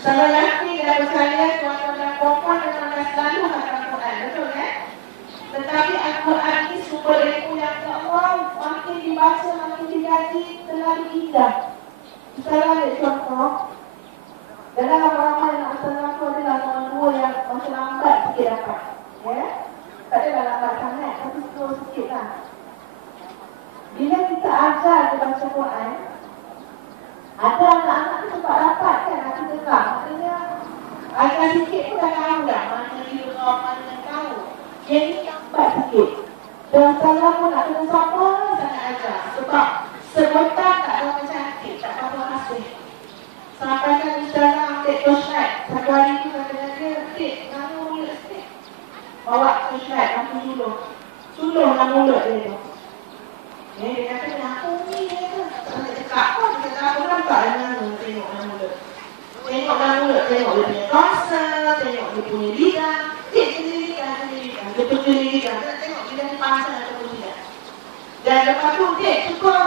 Saya yakin dan percaya tuan-tuan dan puan-puan memang selalu hafal Quran, betul kan? Tetapi Al-Quran ini sumber ilmu yang Allah makin dibaca, makin dikaji, terlalu indah. Saya ada contoh. Dalam ramai yang asal aku adalah orang dua yang macam lambat sikit dapat. Ya? Tak adalah lambat sangat, tapi slow sikit lah. Bila kita ajar dia baca Quran, ada anak-anak tu sempat dapat kan, aku dengar. Maknanya, ajar sikit pun dah tahu dah. Mana dia mana tahu. Yang ni lambat sikit. Dan saya pun nak kena sama sangat ajar. Sebab sebutan tak ada orang cantik, tak apa hasil. Sampaikan Ustazah ambil toshat. Satu hari tu kata dia, Dik, nama mulut sikit. Bawa toshat, aku suluh. Suluh nama mulut dia tu. Dia kata, aku ni dia tu. Tak nak cakap pun, dia kata, aku nampak nama tengok nama mulut. Tengok nama mulut, tengok dia punya rasa, tengok dia punya lidah. Dik, dia lidah. Dia punya lidah. Dia tengok lidah ni pasang ataupun tidak. Dan lepas tu, Dik, cuba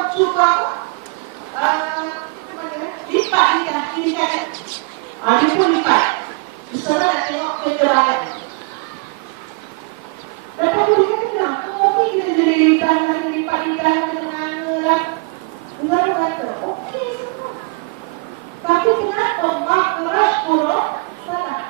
lipat lidah kiri kanan. Dia pun lipat. Misalnya nak tengok keterangan. Lepas tu dia kata, okey kita jadi lipat lidah keterangan lah. Dia kata, okey semua. Tapi kenapa makhraj huruf salah?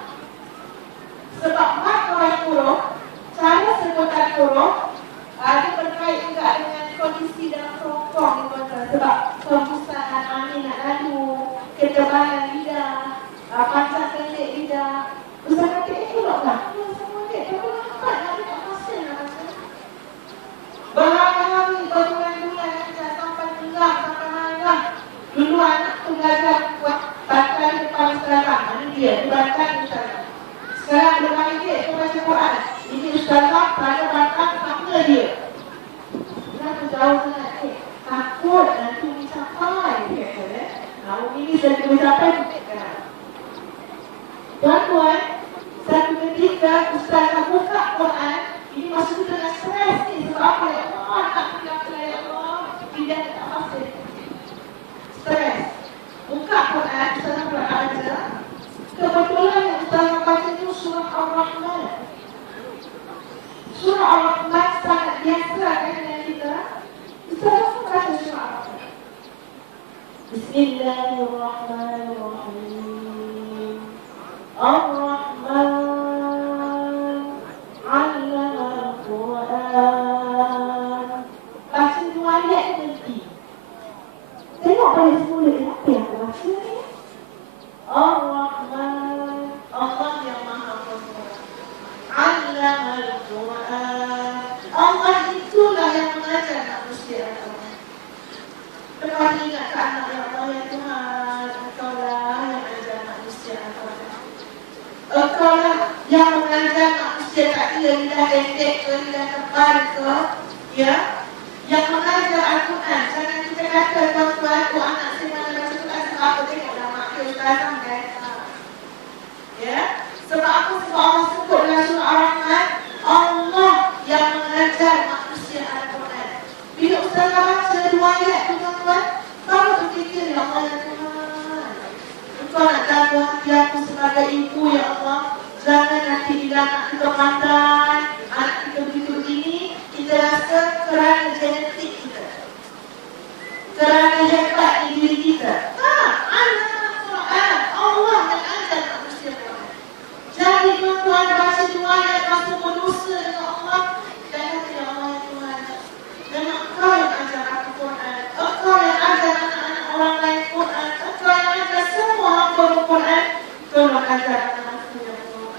Sebab makhraj huruf, cara sebutan huruf, ada berkait juga dengan kondisi dalam kerongkong ni tuan-tuan. Sebab hembusan angin nak lalu, ketebalan lidah, panjang pendek lidah. Ustaz kata, eloklah. Ya, semua dek. Tapi lambat lah, dia tak hasil lah macam tu. Berhari-hari, berbulan-bulan ajar sampai tengah, sampai marah. Dulu anak tu belajar buat bantai depan Ustazah. Ini dia, dia bantai Ustazah. Sekarang dia bagi dia, dia baca Quran. Ini Ustazah, pada bantai partner dia. Kenapa jauh sangat ni? Takut nanti mencapai. Dia kata, kalau ini sudah mencapai, tuan-tuan, satu ketika Ustazah buka Quran, ini masuk dengan stres ni. Sebab apa ya? Tak kena ya Allah. Tidak tak pasti. Stres. Buka Quran, Ustazah berada. Kebetulan yang Ustazah baca itu surah Al-Rahman. Surah Al-Rahman sangat biasa kan dengan kita. Ustazah pun baca surah Al-Rahman. Bismillahirrahmanirrahim. Ar-Rahman 'allama al-Quran. Baca dua ayat berhenti. Tengok pada semula apa yang aku baca ni. Ar-Rahman, Allah yang Maha Pemurah. 'Allama al-Quran. Allah itulah yang mengajar manusia Al-Quran. Lepas ingat ke anak ya Allah ya Tuhan, Engkaulah yang mengajar manusia Al-Quran. Engkaulah yang mengajar manusia tak kira lidah pendek ke lidah tebal ke, ya, yang mengajar Al-Quran. Jangan kita kata tuan-tuan, anak saya mana baca Quran sebab apa, tengoklah mak dia Ustazah kan. Ya, sebab apa? Sebab Allah sebut dalam surah Ar-Rahman, Allah yang mengajar manusia Al-Quran. Bila Ustazah baca dua ayat tu tuan-tuan, baru terfikir ya Allah ya Tuhan, Engkau nak jaga hati aku sebagai ibu ya Allah. Jangan nanti bila anak kita pandai, anak kita begitu begini, kita rasa kerana genetik kita, kerana hebat di diri kita. Allah yang ajar manusia Quran. Jadi tuan-tuan baca dua ayat rasa berdosa dengan Allah. Jangan kata ya Allah ya Tuhan, memang Engkau yang ajar aku Quran, Engkau yang ajar anak-anak orang lain Quran, Engkau yang ajar semua hamba Quran. Tolong ajar anak-anakku ya Allah.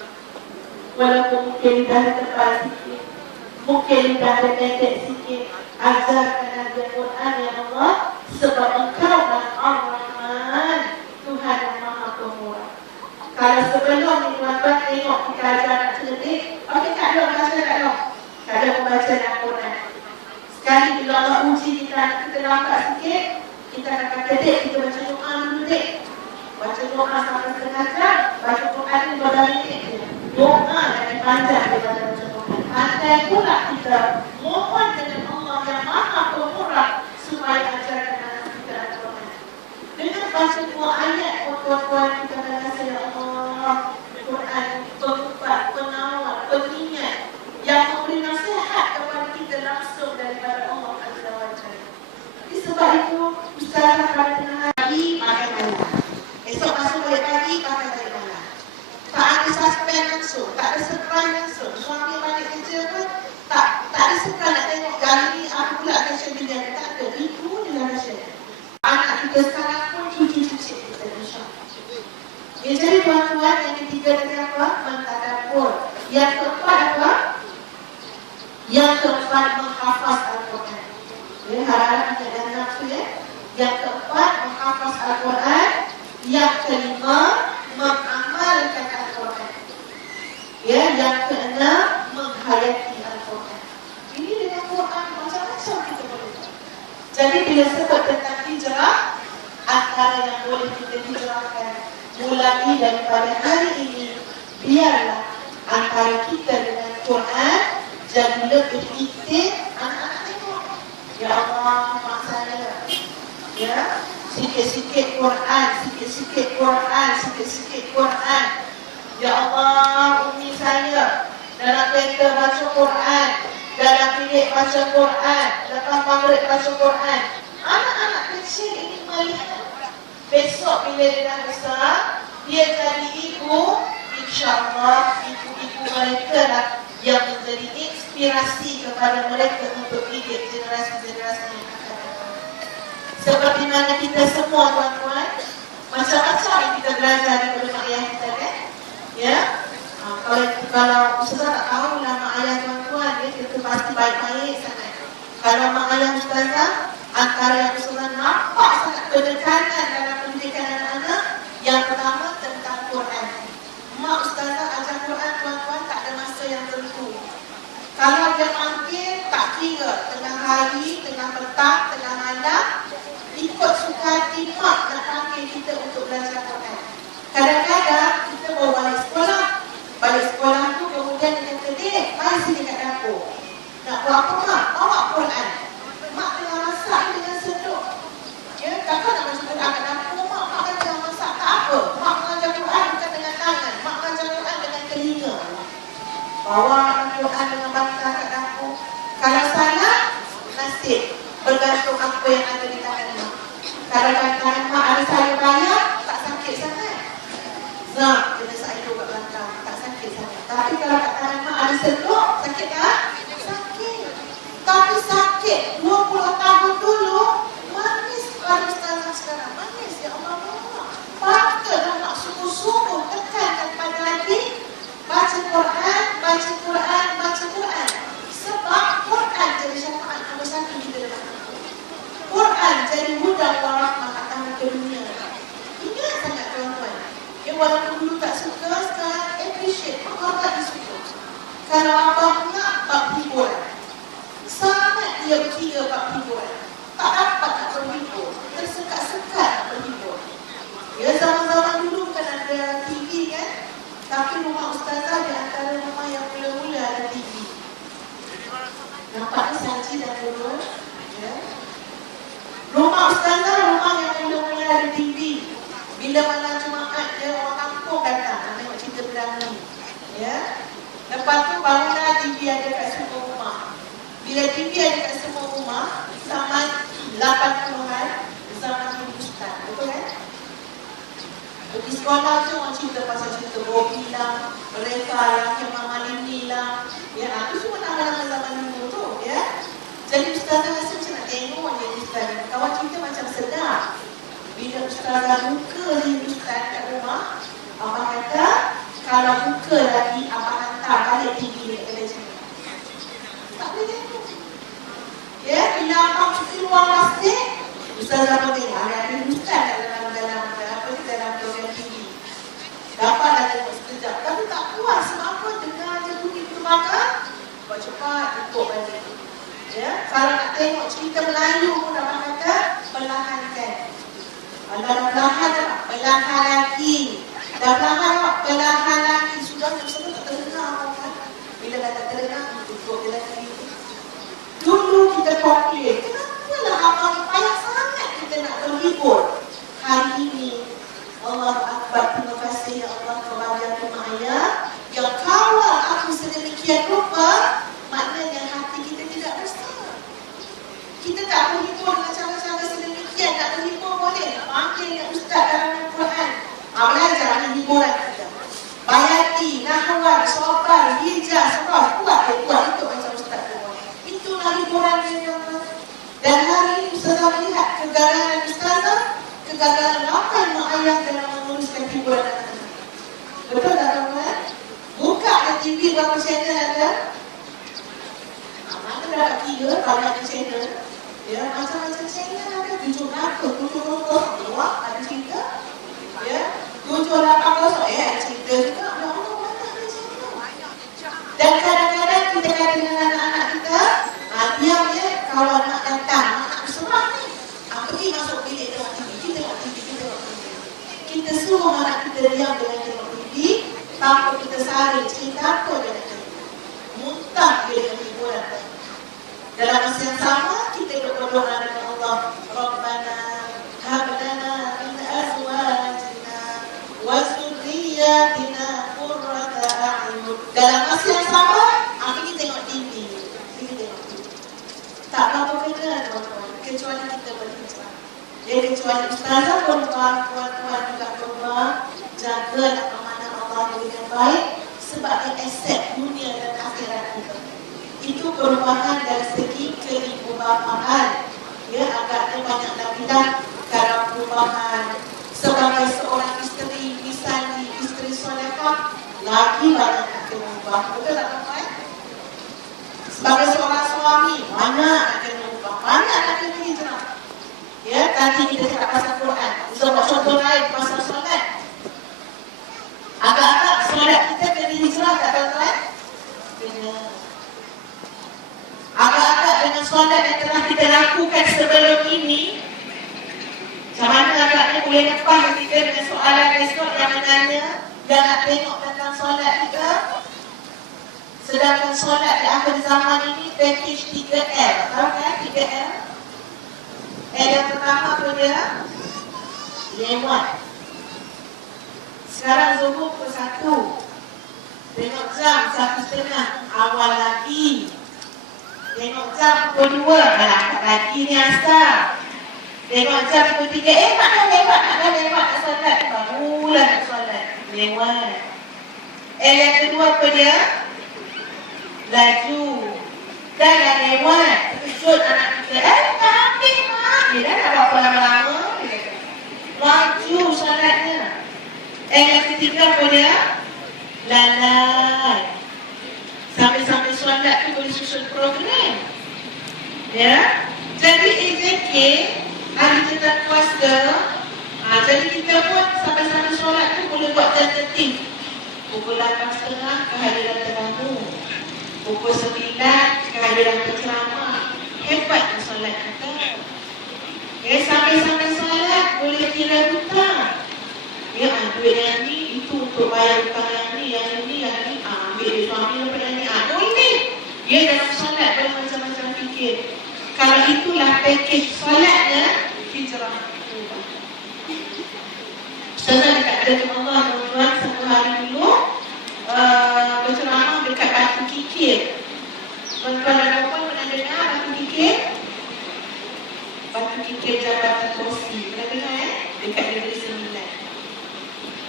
Walaupun mungkin lidah tebal sikit, mungkin lidah pendek sikit, ajarkan ajar Quran ya Allah. Sebab Engkau adalah Ar-Rahman, Tuhan yang Maha Pemurah. Kalau sebelum ni tuan-tuan tengok kita ajar anak cerdik, okey Kak Long baca Kak Long. Kak Long membaca dalam Quran. Sekali bila Allah uji kita lambat sikit, kita akan kata, Dek, kita baca doa dulu Dek. Baca doa sampai setengah jam, baca Quran ni 12 minit je. Doa dari panjang dia baca Quran. Andai pula kita mohon dengan Allah yang Maha Pemurah supaya ajarkan anak kita Al-Quran. Dengan baca dua ayat, tuan-tuan kita akan rasa pakai balik malam. Tak ada suspend langsung, tak ada surprise langsung. Suami balik kerja pun tak ada surprise nak tengok kali ni apa pula fashion dia. Tak ada, itu je lah fashion. Anak kita sekarang pun cuci-cuci kita, insyaAllah. Ya, jadi tuan-tuan, yang ketiga tadi apa? Mentadabbur. Yang keempat apa? Yang keempat menghafaz Al-Quran. Ya, harap-harap kita dengar tu ya. Yang keempat menghafaz Al-Quran. Yang kelima mengamalkan Al-Quran. Ya, yang keenam menghayati Al-Quran. Ini dengan Quran macam-macam kita boleh. Jadi bila sebut tentang hijrah, antara yang boleh kita hijrahkan mulai daripada hari ini, biarlah antara kita dengan Quran jadi lebih intim. Anak-anak tengok, ya Allah, mak saya, ya, sikit-sikit Quran, sikit-sikit Quran, sikit-sikit Quran. Ya Allah, umi saya dalam kereta baca Quran, dalam bilik baca Quran, lepas maghrib baca Quran. Anak-anak kecil ini melihat. Besok bila dia dah besar, dia jadi ibu, insyaAllah ibu-ibu mereka lah yang menjadi inspirasi kepada mereka untuk didik generasi-generasi yang akan datang. Seperti mana kita semua tuan-tuan, macam-macam yang kita belajar daripada mak ayah kita kan? Ya? Kalau Ustazah tak tahu lah mak ayah tuan-tuan, ya, kita pasti baik-baik sangat. Kalau mak ayah Ustazah, antara yang Ustazah nampak sangat penekanan dalam pendidikan anak-anak, yang pertama tentang Quran. Mak Ustazah ajar Quran tuan-tuan tak ada masa yang tentu. Kalau dia panggil, tak kira tengah hari, tengah petang, tengah malam, ikut suka hati mak nak panggil kita untuk belajar Quran. Kadang-kadang kita bawa balik sekolah. Balik sekolah tu kemudian dia kata, "Dek, mari sini kat dapur. Nak buat apa mak? Bawa Quran." Mak tengah masak dengan seduk. Ya, kakak nak baca Quran kat dapur, mak kan tengah masak. Tak apa. Mak mengajar Quran bukan dengan tangan. Mak mengajar Quran dengan telinga. Bawa Quran dengan bantal kat dapur. Kalau salah, nasib. Bergantung apa yang ada di tangan mak. Kalau tangan mak ada sayur bayam, tak sakit sangat. Zat, kena sayur kat bantal. Tak sakit sangat. Tapi kalau kat tangan mak ada seduk, sakit tak? Sakit. Tapi sakit 20 tahun dulu, manis pada Ustazah sekarang. Manis, ya Allah. Patutlah nak sungguh-sungguh tekankan pada hati, baca Quran, baca Quran, baca Quran. Sebab Quran jadi syafaat nombor satu kita dapat. Quran jadi hudan warahmah atas muka dunia. Ingat sangat tuan-tuan. Ya, walaupun dulu tak suka, sekarang appreciate. Mak tak disuka. Kalau abang nak, bab hiburan. Sangat dia berkira bab hiburan. Tak dapat nak berhibur. Tersekat-sekat nak berhibur. Ya, zaman-zaman dulu kan ada TV kan. Tapi rumah Ustazah di antara rumah yang mula-mula ada TV. Nampaknya saji dan dulu. Ya. Rumah Ustazah rumah yang mula-mula ada TV. Bila malam Jumaat dia orang kampung datang nak tengok cerita berani. Ya. Lepas tu barulah TV ada kat semua rumah. Bila TV ada kat semua rumah, zaman 80-an, zaman Hindustan, betul kan? Di sekolah tu orang cerita pasal cerita Bobby lah, Reka lah, Mama Lini lah. Ya, itu semua nama-nama zaman dulu tu, ya. Jadi Ustazah rasa macam nak tengok je Hindustan. Kawan cerita macam sedap. Bila Ustazah buka Hindustan kat rumah, abang kata, kalau buka lagi, abang hantar balik TV dekat televisi. Tak boleh tengok. Ya, bila abang keluar masjid, Ustazah pun tengok ada Hindustan kat dalam apa di dalam program TV. Dapatlah tengok sekejap. Tapi tak puas sebab apa? Dengar je bunyi terbakar, buat cepat, tutup balik. Ya, kalau nak tengok cerita Melayu pun abang kata, perlahankan. Kalau perlahan tak? Perlahan lagi. Dah perlahan tak? Perlahan lagi. Sudah semua tak terdengar kan? Bila dah tak terdengar, tutup dia lagi. Dulu kita komplain, kenapalah abang ni payah sangat kita nak berhibur. Hari ini, Allahu Akbar, terima kasih ya Allah kepada mak ayah yang kawal aku sedemikian rupa, maknanya hati kita tidak besar. Kita tak berhibur dengan cara-cara sedemikian. Nak berhibur boleh, nak panggil dengan ustaz dalam Al-Quran. surah kuat itu macam Ustaz tu. Itulah hiburan dia. Dan hari ini Ustazah melihat kegagalan Ustazah, kegagalan bapa dan ayah dalam menuliskan hiburan anak-anak. Betul tak tuan-tuan? Buka TV berapa channel ada? Mana dapat 3 banyak channel. Ya, macam-macam channel ada. 7 berapa? 7 berapa? Luar ada cerita. Ya, 7 8 kosong ada cerita juga. Ya Allah, banyak ada cerita. Dan kadang-kadang kita kata dengan anak-anak kita, diam ya, kalau nak datang, nak berserah ni, pergi masuk bilik tengok TV. Kita tengok TV, kita tengok TV. Kita suruh anak kita diam dengan tengok TV, tanpa kita saring cerita apa dia nak tengok. Muntah dia dengan hiburan. Dalam masa yang sama, kita berdoa dengan Allah, Rabbana hab lana min azwajina wa dzurriyyatina qurrata a'yun. Dalam masa yang sama, kita tengok TV. Tak apa-apa kena tuan-tuan, kecuali kita berhijrah. Ya, kecuali Ustazah berubah, tuan-tuan juga berubah, jaga amanah Allah dengan baik sebagai aset dunia dan akhirat kita. Itu perubahan dari segi keibubapaan. Ya, agaknya banyak lapidan dalam perubahan. Sebagai seorang isteri, misalnya isteri solehah, lagi banyak nak kena ubah. Betul tak tuan-tuan? Sebagai seorang suami, mana nak kena ubah, mana nak kena hijrah. Ya, tadi kita cakap pasal Quran. Kita buat contoh lain pasal solat. Agak-agak solat kita kena hijrah tak tuan-tuan? Kena. Agak-agak dengan solat yang telah kita lakukan sebelum ini, macam mana agaknya boleh lepas kita dengan soalan esok yang menanya dan nak tengok tentang solat kita. Sedangkan solat di akhir zaman ini package 3L. Tahu kan 3L? L yang pertama apa dia? Lewat. Sekarang zuhur pukul 1. Tengok jam 1:30. Awal lagi. Tengok jam pukul 2. Kat lagi ni asal. Tengok jam pukul 3. Nak lewat nak solat. Barulah nak solat. Lewat. L yang kedua apa dia? Laju. Dah lewat. Terkejut anak kita. Tak habis mak. Dia dah nak buat apa lama-lama. Laju solatnya. Yang ketiga apa dia? Lalai. Sampai-sampai solat tu boleh susun program. Ya. Jadi AJK hari kita puasa. Jadi kita pun sampai-sampai solat tu boleh buat tentatif. Pukul 8.30 kehadiran tetamu. Pukul 9 kehadiran penceramah. Hebatnya solat kita. Ya, sampai-sampai solat boleh kira hutang. Ya, duit yang ni itu untuk bayar hutang yang ni, ambil duit suami dapat yang ni. Boleh. Ya, dalam solat boleh macam-macam fikir. Kalau itulah package solatnya, hijrah. Ustazah dekat ada Allah tuan-tuan satu hari dulu berceramah dekat Batu Kikir. Tuan-tuan dan puan pernah dengar Batu Kikir? Batu Kikir Jabatan Kursi. Pernah dengar dekat Negeri Sembilan.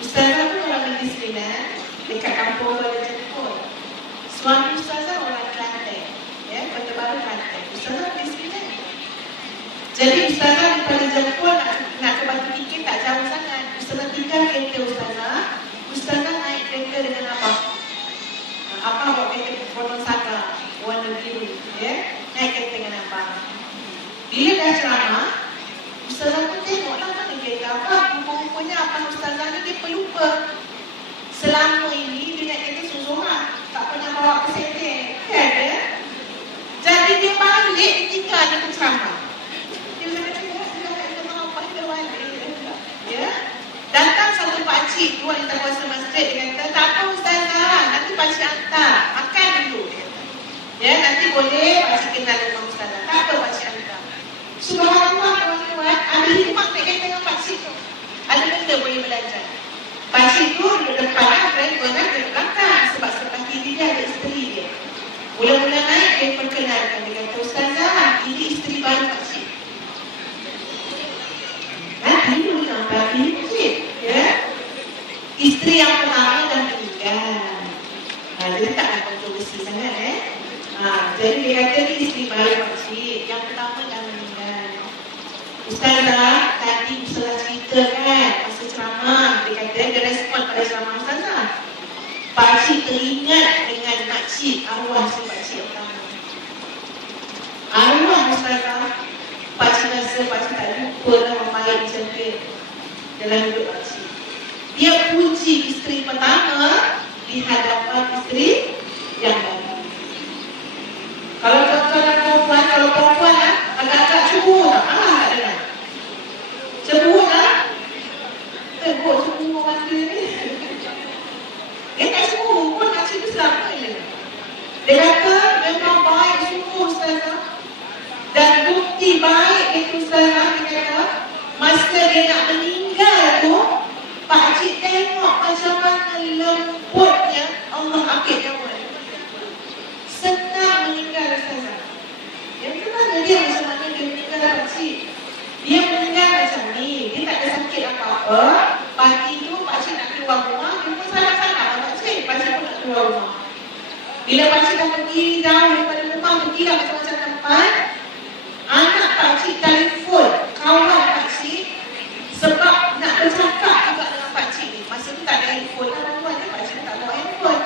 Ustazah tu orang Negeri Sembilan, dekat kampung Kuala Jemput. Suami Ustazah orang Kelantan. Ya, Kota Baru Kelantan. Ustazah Negeri Sembilan. Jadi Ustazah daripada Jemput nak ke Batu Kikir tak jauh sangat. Ustazah tinggal kereta Ustazah. Ustazah naik kereta dengan abang. Abang bawa kereta Potong Saka warna biru. Ya, naik kereta dengan abang. Bila dah ceramah, Ustazah pun tengoklah mana kereta abang. Rupanya abang Ustazah ni dia pelupa. Selama ini dia naik kereta Suzuha, tak pernah bawa pesenteng. Kan dia? Jadi dia balik, dia tinggal dengan ceramah. Dia kata, ya. Datang satu pakcik tu wanita kuasa masjid. Dia kata, tak apa Ustazah, nanti pakcik hantar. Makan dulu. Ya, nanti boleh pakcik kenal dengan Ustazah. Tak apa pakcik hantar. Subhanallah tuan-tuan, ada hikmah naik kereta dengan pakcik tu. Ada benda boleh belajar. Pakcik tu duduk depan, driver kan duduk belakang. Sebab sebelah kiri dia ada isteri dia. Mula-mula naik, dia perkenalkan. Dia kata, Ustazah, ini isteri baru pakcik. Ini bukan pakcik. Ya. Isteri yang pertama dah meninggal. Dia tak nak kontrol bersih sangat jadi dia kata ni isteri baru pakcik. Yang pertama dah meninggal. Ustazah, tadi Ustazah cerita kan masa ceramah, dia kata dia respon pada ceramah Ustazah. Pakcik teringat dengan makcik, arwah si pakcik yang pertama. Arwah Ustazah, pakcik rasa pakcik tak lupa dah membaik macam tu dalam hidup pakcik. Dia puji isteri pertama di hadapan isteri yang baru. Kalau tuan-tuan dan perempuan agak-agak cemburu tak? Tak ada. Cemburu tak? Tengok cemburu mata ni. Dia tak cemburu pun makcik tu selamat je. Dia kata memang baik sungguh Ustazah. Dan bukti baik itu Ustazah, dia kata masa dia nak meninggal tu, pakcik tengok macam mana lembutnya Allah ambil nyawa. Senang meninggal Ustazah. Yang sebenarnya dia macam mana dia meninggal pakcik. Dia meninggal macam ni, dia tak ada sakit apa-apa. Pagi tu pakcik nak keluar rumah, dia pun salah-salah pakcik. Pakcik pun nak keluar rumah. Bila pakcik dah pergi jauh daripada rumah, pergilah macam-macam tempat, anak pakcik telefon kawan pakcik sebab nak bercakap juga dengan pakcik ni. Masa tu tak ada handphone lah tuan, pakcik tak bawa handphone.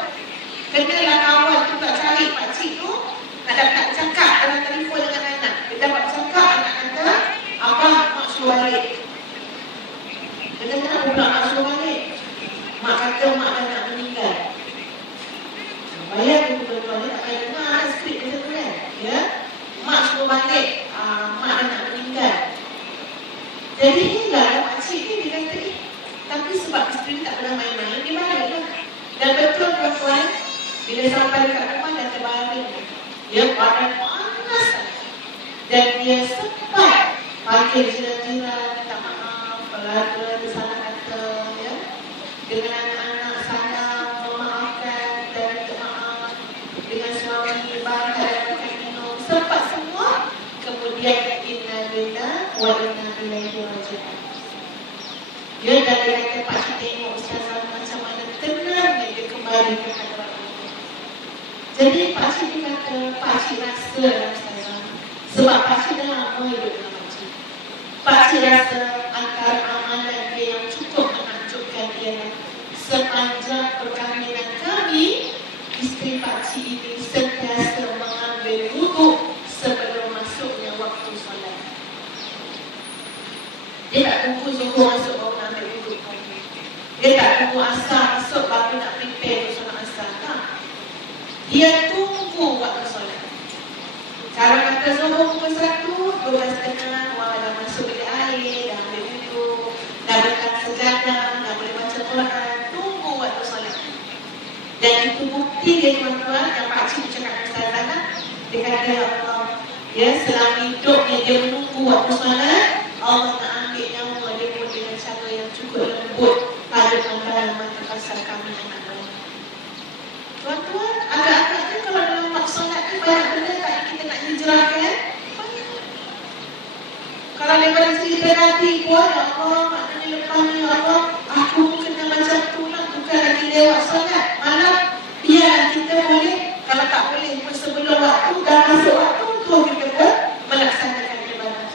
Kenalah kawan tu tak cari pakcik tu, nak bercakap dalam telefon dengan anak. Dia dapat bercakap, anak kata, abang mak suruh balik. Dia kata, kenapa pula mak suruh balik? Mak kata mak dah nak meninggal. Bayar tu tuan-tuan, dia tak payah dengar skrip macam tu kan. Ya? Mak suruh balik, mak dah nak meninggal. Jadi tinggallah pakcik ni, dia kata tapi sebab isteri ni tak pernah main-main, dia balik lah. Dan betul tuan-tuan, bila sampai dekat rumah dah terbaring. Dia badan panas dan dia sempat panggil jiran-jiran, minta maaf, keluarga dia salah kata ya. Dengan anak-anak salam, memaafkan dan minta maaf. Dengan suami, bahan dan makan minum, sempat semua. Kemudian inna lillahi wa inna ilaihi raji'un. Dia dah kata pakcik tengok Ustazah macam mana tenangnya dia kembali ke hadapan. Jadi pakcik dia kata, pakcik rasa Ustazah, sebab pakcik dah lama hidup dengan pakcik. Pakcik rasa antara amalan dia yang cukup menakjubkan dia, sepanjang perkahwinan kami, isteri pakcik ini sentiasa mengambil wuduk sebelum masuknya waktu solat. Dia tak tunggu zuhur masuk baru nak ambil wuduk. Dia tak tunggu asar masuk baru nak prepare untuk solat asar. Dia tunggu waktu solat. Kalau kata zuhur pukul 1, 12.30, wah dah masuk bilik air, dah ambil wuduk, dah letak sejadah, dah boleh baca Quran, tunggu waktu solat. Dan itu bukti dia tuan-tuan yang pakcik cakap dengan Ustazah. Dia kata, ya Allah, ya selama hidupnya dia menunggu waktu solat, Allah nak ambil nyawa dia pun dengan cara yang cukup lembut pada pandangan mata kasar kami anak-anak. Tuan-tuan, agak-agaknya kalau dalam waktu solat ni banyak benda tak kita nak hijrahkan. Kalau daripada cerita tadi pun, ya Allah, maknanya lepas ni, ya Allah, aku kena macam tu nak bukan lagi lewat solat. Malah biar kita boleh, kalau tak boleh pun sebelum waktu, dah masuk waktu tu kita melaksanakan ibadah.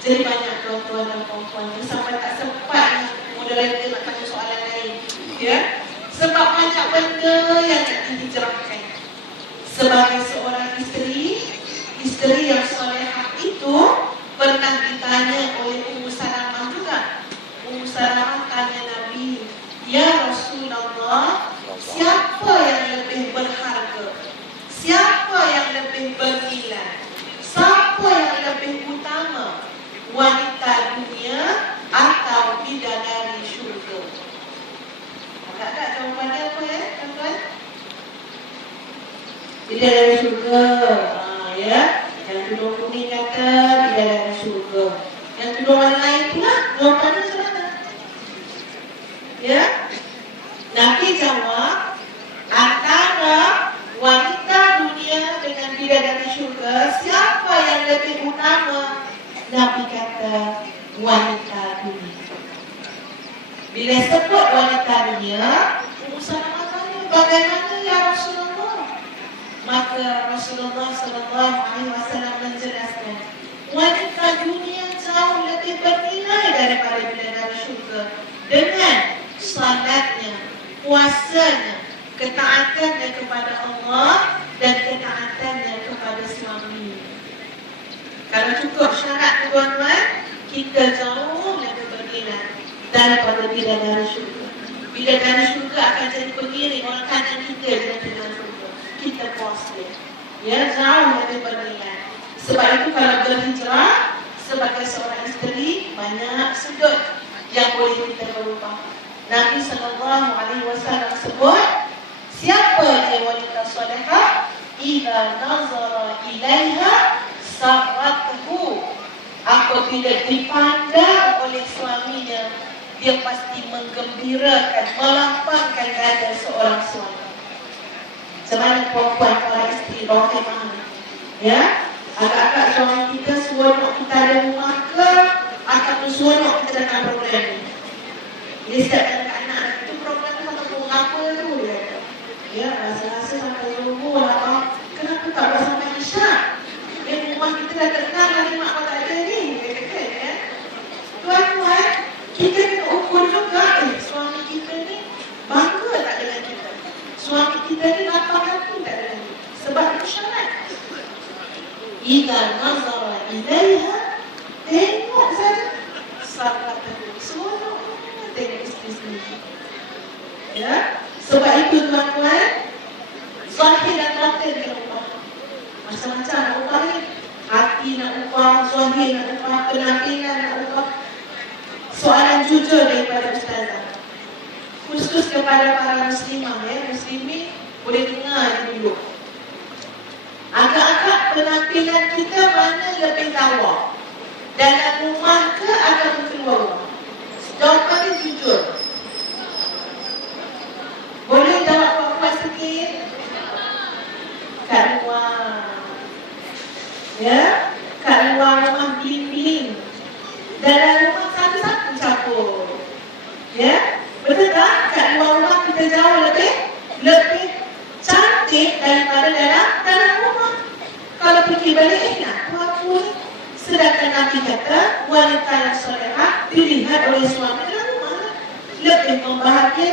Jadi banyak tuan-tuan dan perempuan tu sampai tak sempat moderator nak tanya soalan lain. Ya? Sebab banyak benda yang nak dihijrahkan. Sebagai seorang isteri yang solehah itu pernah ditanya oleh Ummu Salamah juga. Ummu Salamah tanya Nabi, ya Rasulullah, siapa yang lebih berharga? Siapa yang lebih bernilai? Siapa yang lebih utama? Wanita dunia atau bidadari syurga? Agak-agak jawapannya apa ya, tuan-tuan? Bidadari syurga. Ya. Yang tudung kuning kata bidadari syurga. Yang tudung warna lain pula, jawapannya macam mana? Ya. Nabi jawab, antara wanita dunia dengan bidadari syurga, siapa yang lebih utama? Nabi kata wanita dunia. Bila sebut wanita dunia, Ummu Salamah tanya, bagaimana ya Rasulullah? Maka Rasulullah SAW menjelaskan, wanita dunia jauh lebih bernilai daripada bidadari syurga dengan salatnya, puasanya, ketaatannya kepada Allah dan ketaatannya kepada suami. Kalau cukup syarat tuan-tuan, kita jauh lebih bernilai daripada bidadari syurga. Bidadari syurga akan jadi pengiring orang kanan kita di dalam syurga. Kita puas dia. Ya, jauh lebih bernilai. Sebab itu kalau berhijrah sebagai seorang isteri, banyak sudut yang boleh kita berubah. Nabi SAW sebut, siapa dia wanita solehah? Idza nazara ilaiha sarrathu. Apabila dipandang oleh suaminya, dia pasti menggembirakan, melapangkan dada seorang suami. Macam mana perempuan para isteri rahimah? Ya, agak-agak suami kita seronok kita ada rumah ke, ataupun seronok kita datang program ni. Dia setiap anak-anak itu program ni sampai pukul apa tu dia kata. Ya, rasa-rasa sampai subuh lah. Kenapa tak buat sampai isyak? Rumah kita dah tenang lagi mak kau tak ada ni. Dia kata ya. Tuan-tuan, kita kena ukur juga suami kita ni bangga tak dengan kita. Suami kita ni lapang hati tak dengan kita. Sebab itu syarat. Idza nazara ilaiha, tengok saja sarrathu. Seronok tengok isteri sendiri. Ya, sebab itu tuan-tuan, zahir dan batin kena ubah. Macam-macam nak ubah ni. Hati nak ubah, zahir nak ubah, penampilan nak ubah. Soalan jujur daripada ustazah, khusus kepada para muslimah ya, muslimin boleh dengar dulu. Agak-agak penampilan kita mana lebih lawa? Dalam rumah ke atau keluar rumah? Jawapannya jujur. Boleh jawab kuat-kuat sikit? Kat luar. Ya, kat luar rumah bling-bling. Dalam rumah satu-satu campur. Ya, betul tak? Kat luar rumah kita jauh lebih cantik daripada dalam rumah. Kalau pergi balik, nak apa ni? Sedangkan Nabi kata, wanita yang solehah dilihat oleh suami dalam rumah lebih membahagiakan